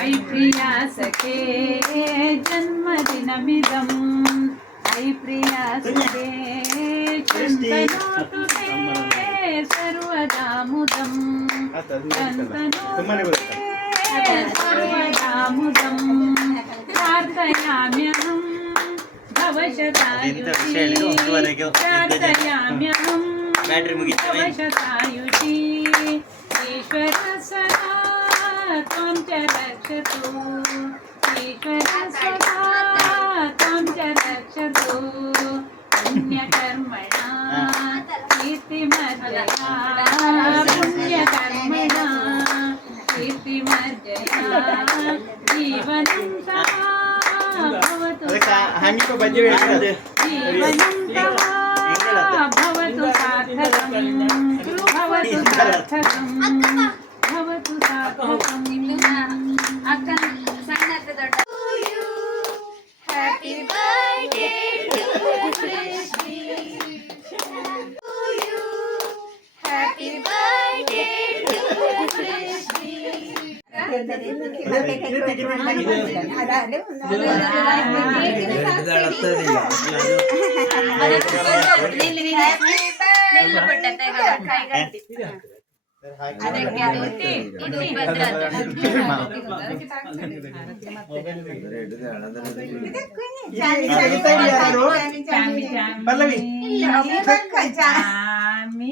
ऐ प्रिया सखे जन्मदिनमिदम् ऐ प्रिया सखे चिन्तनोतु ते सर्वदा मुदं चिन्तनोतु ते सर्वदा मुदं प्रार्थयाम्यहं भवशतायुषि प्रार्थयाम्यहं भवशतायुषि ईश्वर त्वं च रक्षतु ईश्वर सदा त्वं च रक्षतु पुण्यकर्मणा कीर्तिमर्जया पुण्यकर्मणा कीर्तिमर्जया जीवनं सदा भवतु जीवनं सदा भवतु सार्थकं भवतु सार्थकम् ಅದಕ್ಕೆ ಅದು ಇದು ಭದ್ರಾತ చామి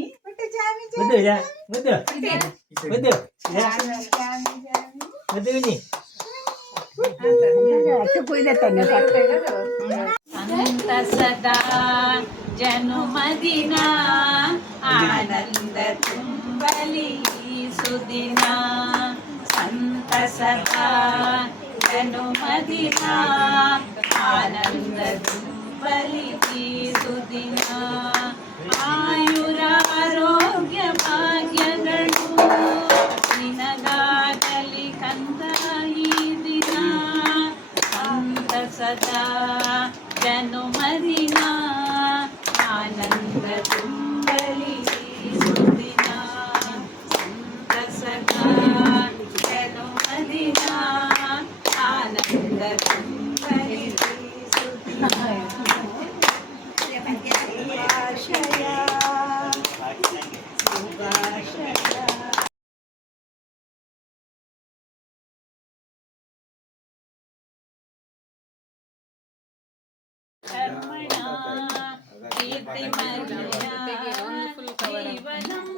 തിരിഞ്ഞ് സദാ ജനുമദിന ആനന്ദ തുമ്പലി സുദിന. ಸಂತ ಸದಾ ಜನುಮದಿನ ಆನಂದ ದುಂಬಲಿ ಸುದಿನ ಆ సదా జనుమదినా ఆనంద తుంబలి సుదినా. సదా జనుమదినా ఆనంద తుంబలి సుదినా. பட்டை மல்லியா ஜீவனம்